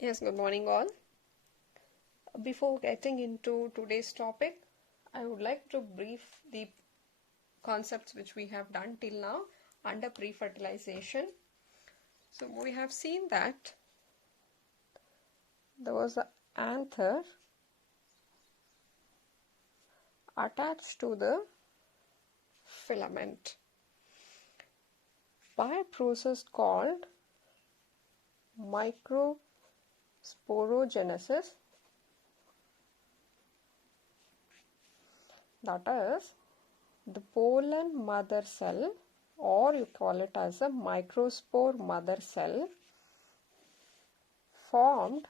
Yes, good morning all. Before getting into today's topic, I would like to brief the concepts which we have done till now under pre-fertilization. So we have seen that there was an anther attached to the filament by a process called microsporogenesis. That is, the pollen mother cell, or you call it as a microspore mother cell, formed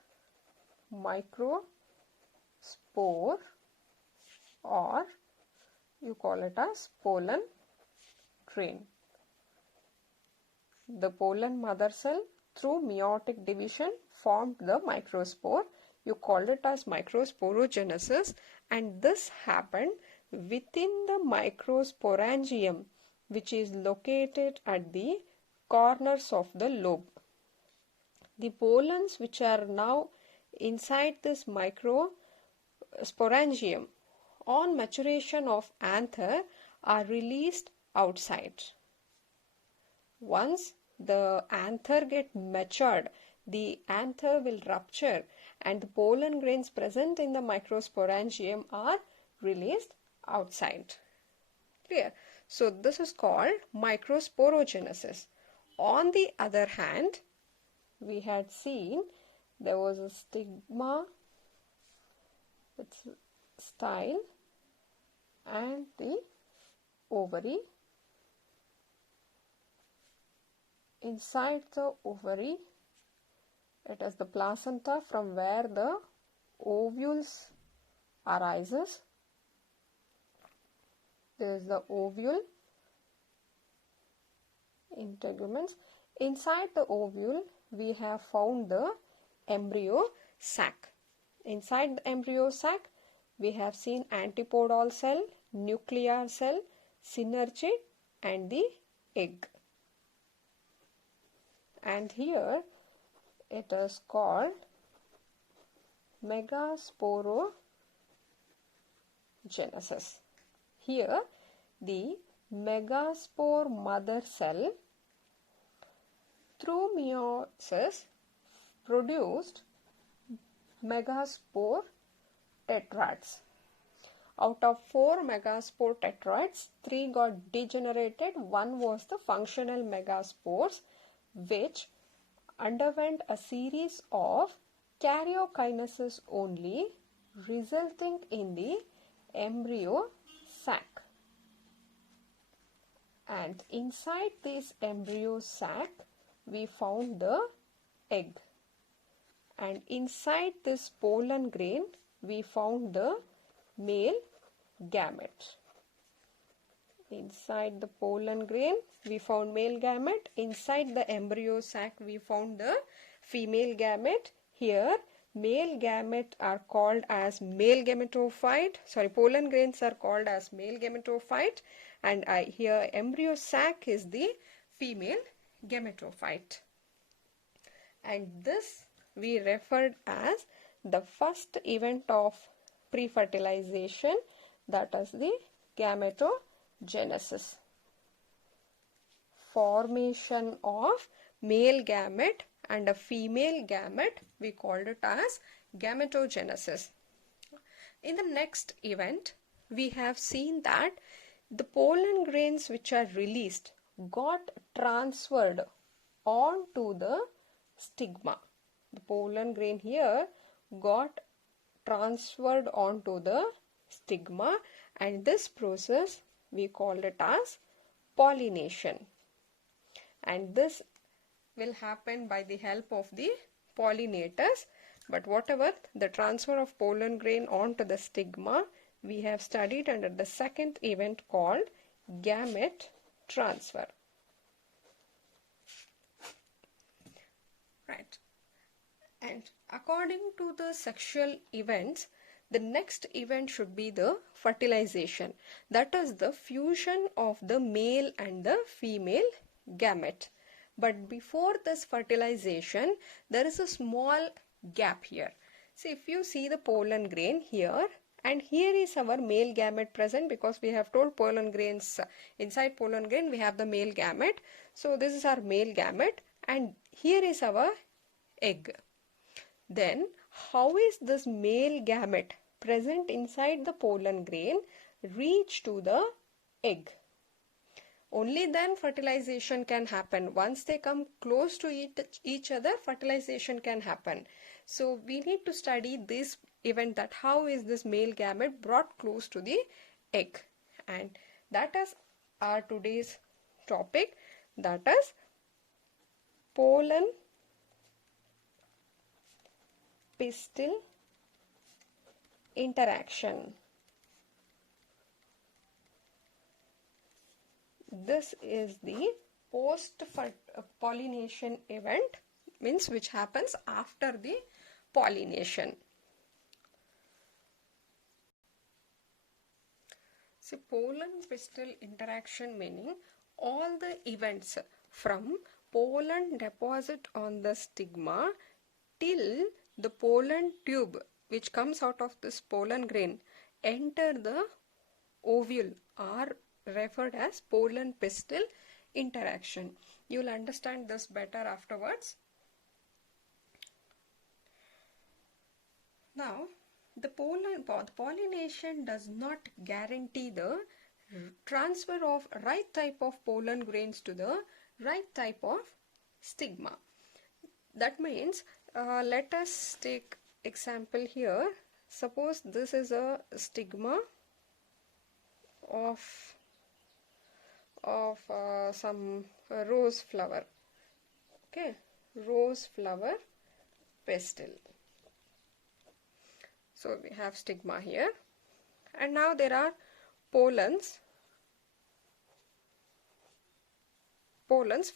microspore, or you call it as pollen grain. The pollen mother cell through meiotic division formed the microspore. You called it as microsporogenesis, and this happened within the microsporangium, which is located at the corners of the lobe. The pollens which are now inside this microsporangium on maturation of anther are released outside. Once the anther get matured, the anther will rupture and the pollen grains present in the microsporangium are released outside. Clear? So this is called microsporogenesis. On the other hand, we had seen there was a stigma, its style, and the ovary. Inside the ovary, it is the placenta from where the ovules arises. There is the ovule integuments. Inside the ovule, we have found the embryo sac. Inside the embryo sac, we have seen antipodal cell, nuclear cell, synergid, and the egg. And here it is called megasporogenesis. Here the megaspore mother cell through meiosis produced megaspore tetrads. Out of 4 megaspore tetrads, 3 got degenerated. One was the functional megaspores, which underwent a series of karyokinesis only, resulting in the embryo sac. And inside this embryo sac, we found the egg. And inside this pollen grain, we found the male gamete. Inside the pollen grain, we found male gamete. Inside the embryo sac, we found the female gamete. Here, male gamete are called as male gametophyte. Pollen grains are called as male gametophyte. And here, embryo sac is the female gametophyte. And this we referred as the first event of pre-fertilization, that is the gametogenesis. Formation of male gamete and a female gamete, we called it as gametogenesis. In the next event, we have seen that the pollen grains which are released got transferred onto the stigma. The pollen grain here got transferred onto the stigma, and this process we called it as pollination. And this will happen by the help of the pollinators. But whatever the transfer of pollen grain onto the stigma, we have studied under the second event called gamete transfer. Right. And according to the sexual events, the next event should be the fertilization. That is the fusion of the male and the female gamete. But before this fertilization, there is a small gap here. So if you see the pollen grain here, and here is our male gamete present, because we have told pollen grains, inside pollen grain we have the male gamete. So this is our male gamete, and here is our egg. Then how is this male gamete present inside the pollen grain reach to the egg? Only then fertilization can happen. Once they come close to each other, fertilization can happen. So we need to study this event, that how is this male gamete brought close to the egg. And that is our today's topic, that is pollen pistil interaction. This is the post-pollination event, means which happens after the pollination. So pollen pistil interaction meaning all the events from pollen deposit on the stigma till the pollen tube which comes out of this pollen grain enter the ovule are referred as pollen pistil interaction. You will understand this better afterwards. Now, the pollination does not guarantee the transfer of right type of pollen grains to the right type of stigma. That means, let us take example here. Suppose this is a stigma of some rose flower. Okay, rose flower pistil. So we have stigma here, and now there are pollens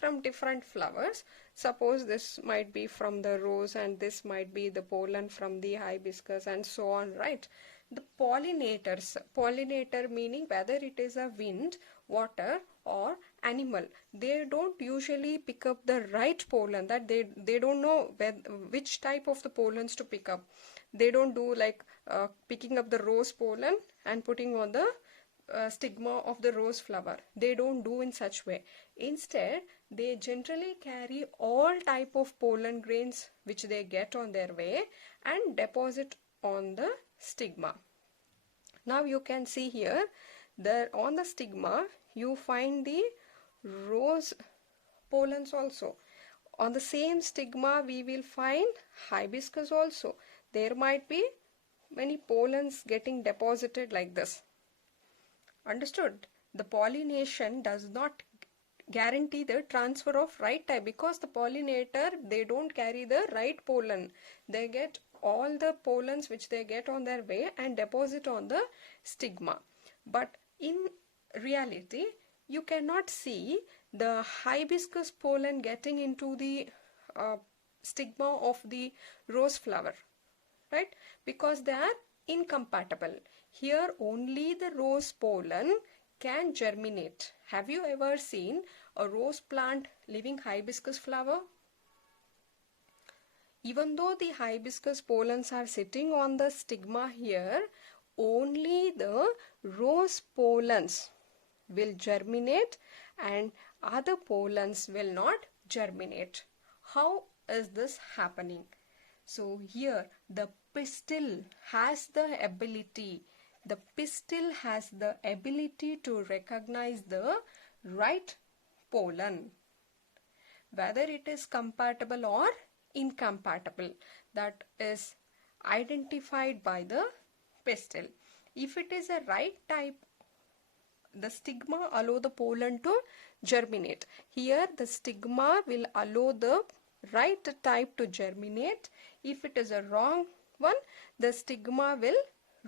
from different flowers. Suppose this might be from the rose, and this might be the pollen from the hibiscus, and so on, right? The pollinators, pollinator meaning whether it is a wind, water or animal, they don't usually pick up the right pollen, that they don't know which type of the pollens to pick up. They don't do like picking up the rose pollen and putting on the stigma of the rose flower. They don't do in such way. Instead, they generally carry all type of pollen grains which they get on their way and deposit on the stigma. Now you can see here, there on the stigma you find the rose pollens also. On the same stigma we will find hibiscus also. There might be many pollens getting deposited like this. Understood? The pollination does not guarantee the transfer of right type, because the pollinator, they don't carry the right pollen. They get all the pollens which they get on their way and deposit on the stigma. But in reality, you cannot see the hibiscus pollen getting into the stigma of the rose flower, right? Because they are incompatible. Here only the rose pollen can germinate. Have you ever seen a rose plant leaving hibiscus flower? Even though the hibiscus pollens are sitting on the stigma here, only the rose pollens will germinate and other pollens will not germinate. How is this happening? So here the pistil has the ability to recognize the right pollen, whether it is compatible or incompatible. That is identified by the pistil. If it is a right type, the stigma allow the pollen to germinate. Here the stigma will allow the right type to germinate. If it is a wrong one, the stigma will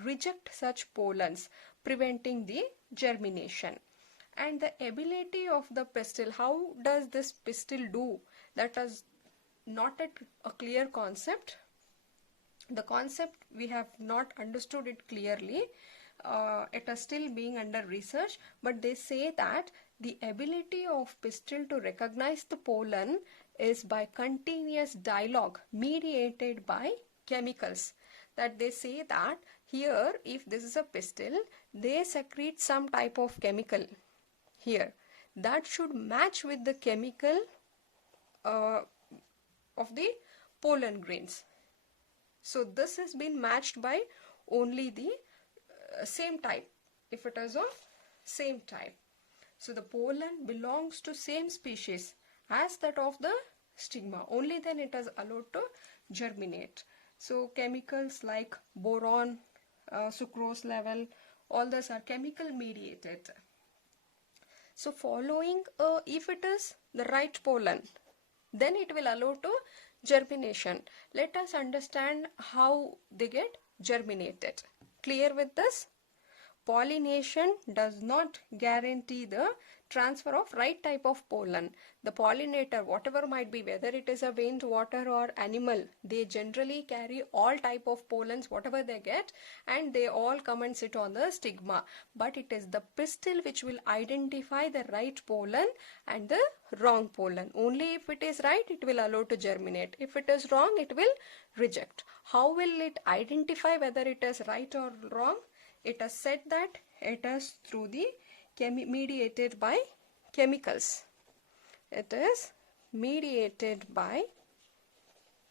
reject such pollens, preventing the germination. And the ability of the pistil, how does this pistil do? That is not a clear concept. The concept we have not understood it clearly. It is still being under research, but they say that the ability of pistil to recognize the pollen is by continuous dialogue mediated by chemicals. That they say that here, if this is a pistil, they secrete some type of chemical here that should match with the chemical of the pollen grains. So this has been matched by only the same type, if it is of same type. So the pollen belongs to same species as that of the stigma, only then it is allowed to germinate. So chemicals like boron, sucrose level, all those are chemical mediated. So following, if it is the right pollen, then it will allow to germination. Let us understand how they get germinated. Clear with this? Pollination does not guarantee the transfer of right type of pollen. The pollinator, whatever might be, whether it is a wind, water or animal, they generally carry all type of pollens, whatever they get, and they all come and sit on the stigma. But it is the pistil which will identify the right pollen and the wrong pollen. Only if it is right, it will allow to germinate. If it is wrong, it will reject. How will it identify whether it is right or wrong? It is said that it is through the mediated by chemicals. It is mediated by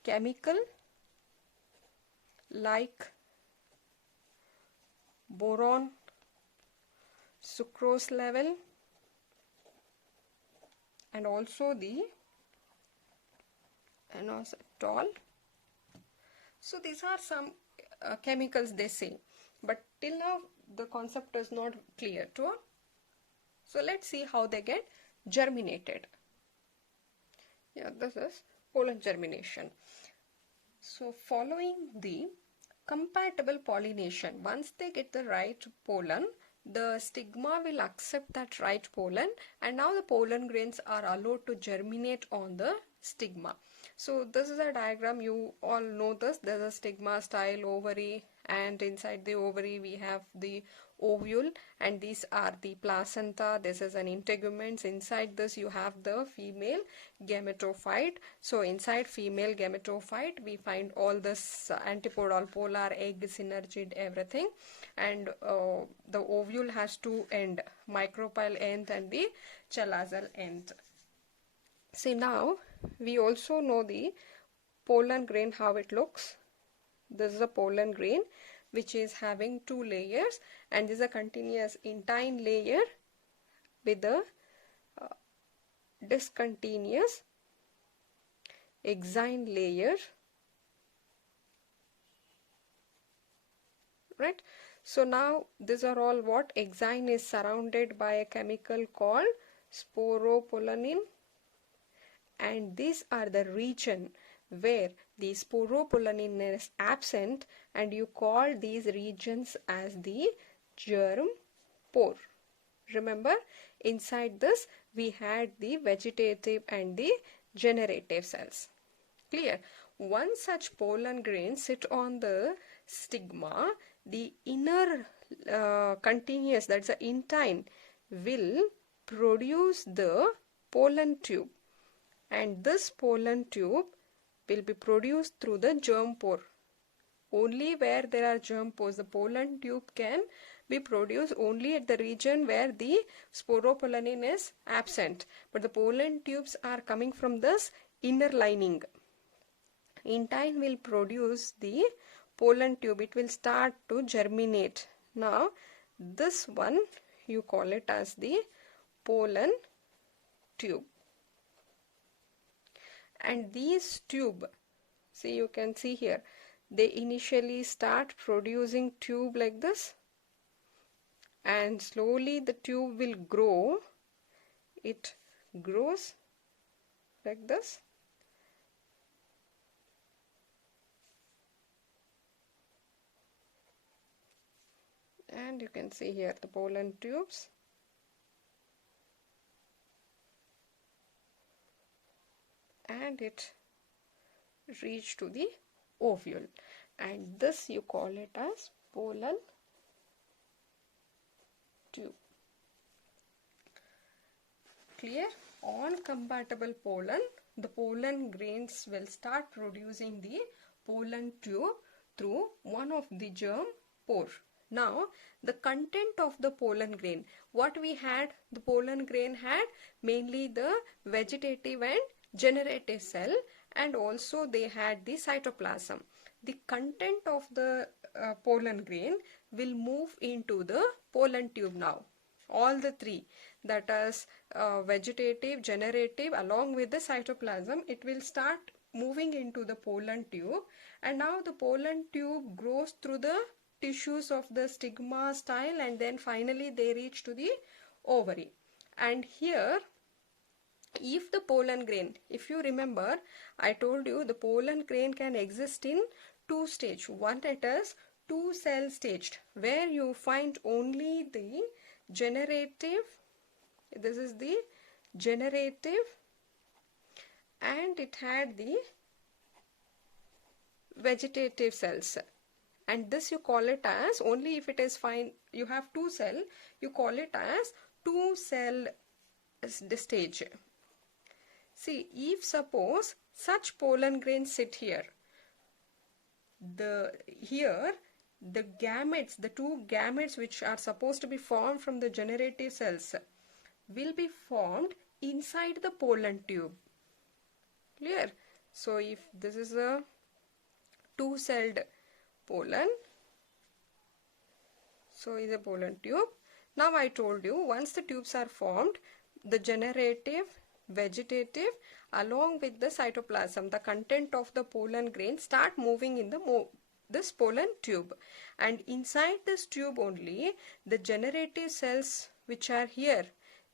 chemical like boron, sucrose level, and also the inositol. So these are some chemicals they say, but till now the concept is not clear to all. So let's see how they get germinated. Yeah, this is pollen germination. So following the compatible pollination, once they get the right pollen, the stigma will accept that right pollen, and now the pollen grains are allowed to germinate on the stigma. So this is a diagram, you all know this. There's a stigma, style, ovary, and inside the ovary we have the ovule, and these are the placenta. This is an integument. Inside this you have the female gametophyte. So inside female gametophyte we find all this antipodal, polar, egg, synergid, everything, and the ovule has two end, micropyle end and the chalazal end. See, now we also know the pollen grain, how it looks. This is a pollen grain which is having two layers, and this is a continuous intine layer with a discontinuous exine layer, right? So now these are all what? Exine is surrounded by a chemical called sporopollenin, and these are the region where the sporopollenin is absent, and you call these regions as the germ pore. Remember, inside this we had the vegetative and the generative cells. Clear? One such pollen grain sit on the stigma, the inner continuous, that's the intine, will produce the pollen tube, and this pollen tube will be produced through the germ pore. Only where there are germ pores, the pollen tube can be produced only at the region where the sporopollenin is absent. But the pollen tubes are coming from this inner lining. Intine will produce the pollen tube. It will start to germinate. Now, this one you call it as the pollen tube. And these tube, see, you can see here, they initially start producing tube like this, and slowly the tube will grow. It grows like this, and you can see here the pollen tubes. And it reach to the ovule, and this you call it as pollen tube. Clear? On compatible pollen the pollen grains will start producing the pollen tube through one of the germ pore. Now, the content of the pollen grain, what we had, the pollen grain had mainly the vegetative and generative cell, and also they had the cytoplasm. The content of the pollen grain will move into the pollen tube now. All the three, that is vegetative, generative along with the cytoplasm, it will start moving into the pollen tube, and now the pollen tube grows through the tissues of the stigma style, and then finally they reach to the ovary. And here, if the pollen grain, if you remember, I told you the pollen grain can exist in two stage. One, it is two cell staged, where you find only the generative, this is the generative, and it had the vegetative cells, and this you call it as, only if it is fine, you have two cell, you call it as two cell stage. See, if suppose such pollen grains sit here, the gametes, the two gametes which are supposed to be formed from the generative cells will be formed inside the pollen tube. Clear? So if this is a two-celled pollen, so is a pollen tube. Now I told you, once the tubes are formed, the generative, vegetative along with the cytoplasm, the content of the pollen grain start moving in this pollen tube, and inside this tube only the generative cells which are here,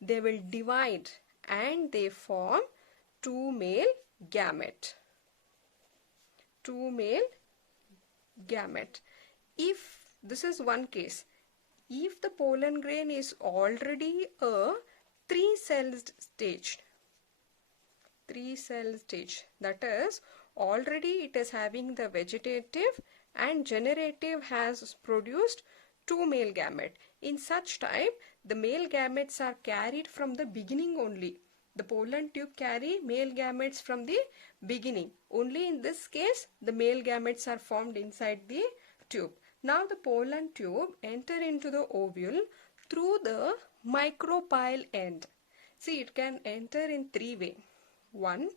they will divide and they form two male gamete. Two male gamete. If this is one case, if the pollen grain is already a three-cell stage, that is, already it is having the vegetative and generative has produced two male gamete. In such type, the male gametes are carried from the beginning only. The pollen tube carry male gametes from the beginning. Only in this case, the male gametes are formed inside the tube. Now the pollen tube enter into the ovule through the micropyle end. See, it can enter in three ways. One,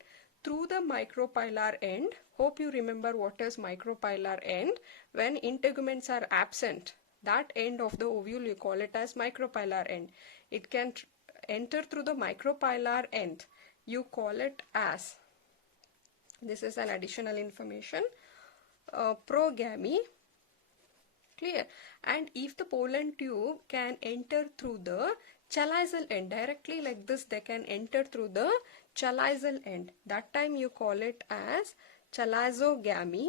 through the micropylar end. Hope you remember what is micropylar end. When integuments are absent, that end of the ovule you call it as micropylar end. It can enter through the micropylar end. You call it as, this is an additional information, progamy. Clear? And if the pollen tube can enter through the chaliceal end, directly like this, they can enter through the chaliceal end. That time you call it as chalizogamy.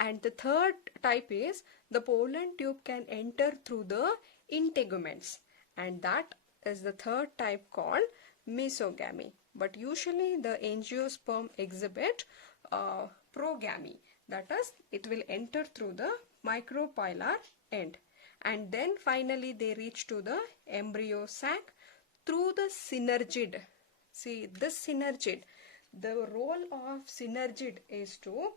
And the third type is the pollen tube can enter through the integuments, and that is the third type called mesogamy. But usually the angiosperm exhibit progamy, that is, it will enter through the micropylar end, and then finally they reach to the embryo sac through the synergid. See, this synergid, the role of synergid is to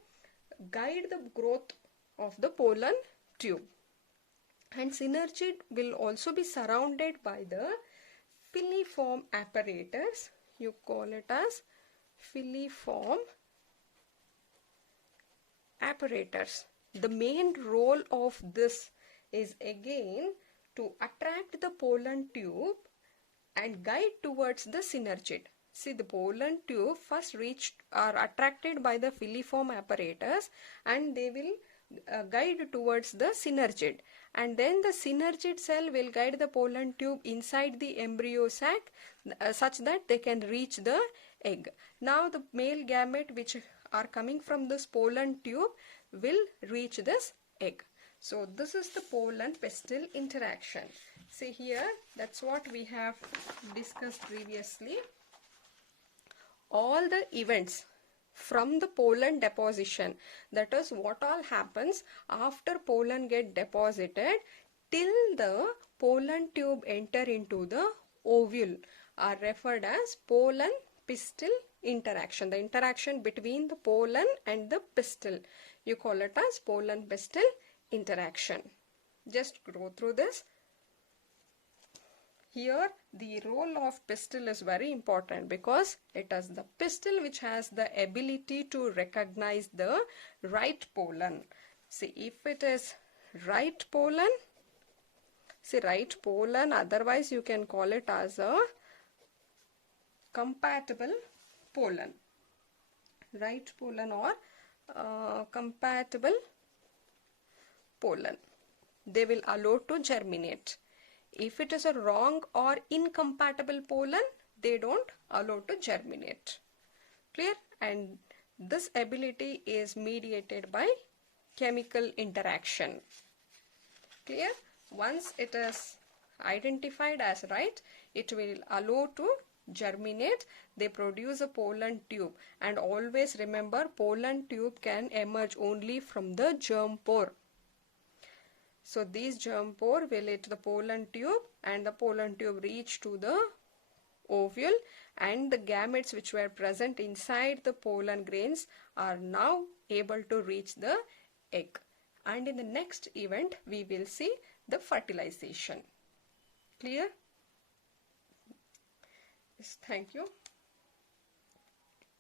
guide the growth of the pollen tube, and synergid will also be surrounded by the filiform apparatus. You call it as filiform apparatus. The main role of this is again to attract the pollen tube and guide towards the synergid. See, the pollen tube first are attracted by the filiform apparatus, and they will guide towards the synergid, and then the synergid cell will guide the pollen tube inside the embryo sac such that they can reach the egg. Now the male gamete which are coming from this pollen tube will reach this egg. So this is the pollen pistil interaction. See here, that's what we have discussed previously. All the events from the pollen deposition, that is what all happens after pollen get deposited till the pollen tube enter into the ovule, are referred as pollen pistil interaction, the interaction between the pollen and the pistil. You call it as pollen pistil interaction. Just go through this. Here the role of pistil is very important because it is the pistil which has the ability to recognize the right pollen. See, if it is right pollen, otherwise you can call it as a compatible pollen. Right pollen or compatible pollen. They will allow to germinate. If it is a wrong or incompatible pollen, they don't allow to germinate. Clear? And this ability is mediated by chemical interaction. Clear? Once it is identified as right, it will allow to germinate. They produce a pollen tube, and always remember, pollen tube can emerge only from the germ pore. So these germ pore will hit the pollen tube, and the pollen tube reach to the ovule, and the gametes which were present inside the pollen grains are now able to reach the egg. And in the next event we will see the fertilization. Clear? Yes, thank you.